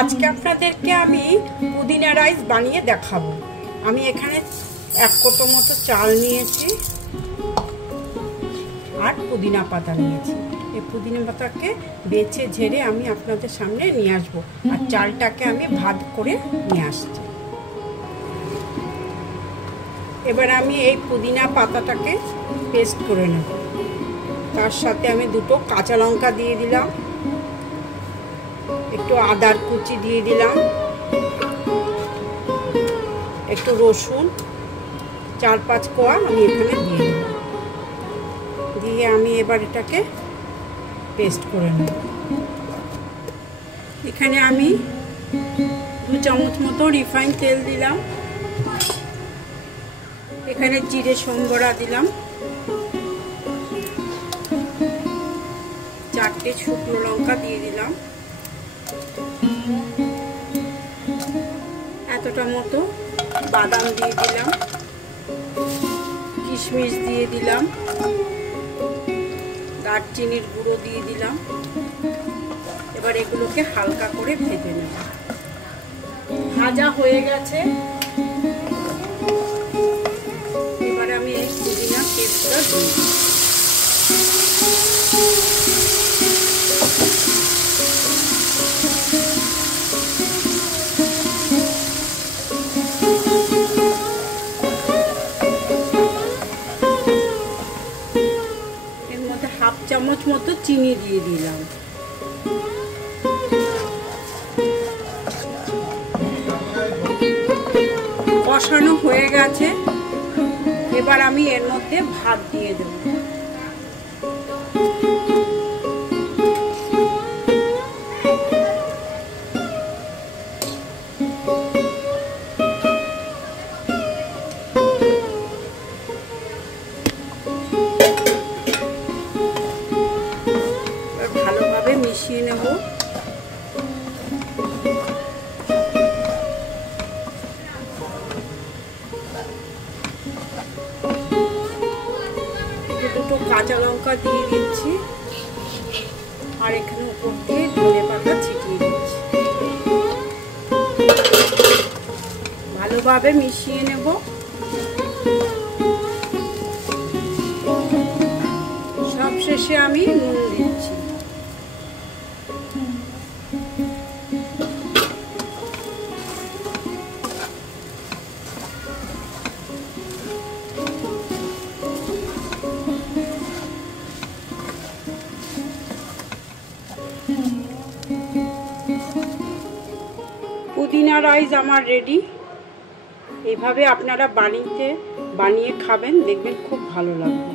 আজকে আপনাদেরকে আমি পুদিনা রাইস বানিয়ে দেখাবো। আমি এখানে 1 কোটো মতো চাল নিয়েছি আর পুদিনা পাতা নিয়েছি। এই পুদিনা পাতাকে বেছে ঝেড়ে আমি আপনাদের সামনে নিয়ে আসবো, আর চালটাকে আমি ভাত করে নিয়ে আসছি। এবার আমি এই পুদিনা পাতাটাকে পেস্ট করে নেব। তার সাথে আমি 2টো কাঁচা লঙ্কা দিয়ে দিলাম, একটু আদার কুচি দিয়ে দিলাম, একটু রসুন 4-5 কোয়া আমি এখানে দিয়ে দিলাম। দিয়ে আমি এবার এটাকে পেস্ট করে নেব। এখানে আমি 2 চামচ মতো রিফাইন তেল দিলাম, এখানে জিরে সম্বরা দিলাম, 4টে শুকনো লঙ্কা দিয়ে দিলাম, এতটা মতো বাদাম দিয়ে দিলাম, কিশমিশ দিয়ে দিলাম, দারচিনির গুঁড়ো দিয়ে দিলাম। এবার এগুলোকে হালকা করে ভেজে নেব। ভাজা হয়ে গেছে। এবার আমি এই পুদিনা পেস্টটা দিই। এর মধ্যে 1/2 চামচ মতো চিনি দিয়ে দিলাম। কষানো হয়ে গেছে। এবার আমি এর মধ্যে ভাত দিয়ে দেব। ভালোভাবে মিশিয়ে নেব। দুটো কাঁচা লঙ্কা দিয়ে দিচ্ছি, আর এখানে উপর দিয়ে ধনে পাতা ছিটিয়ে দিচ্ছি। ভালোভাবে মিশিয়ে নেব। সব শেষে আমি নুন দিচ্ছি। পুদিনা রাইস আমার রেডি। এইভাবে আপনারা বানিয়ে খাবেন, দেখবেন খুব ভালো লাগবে।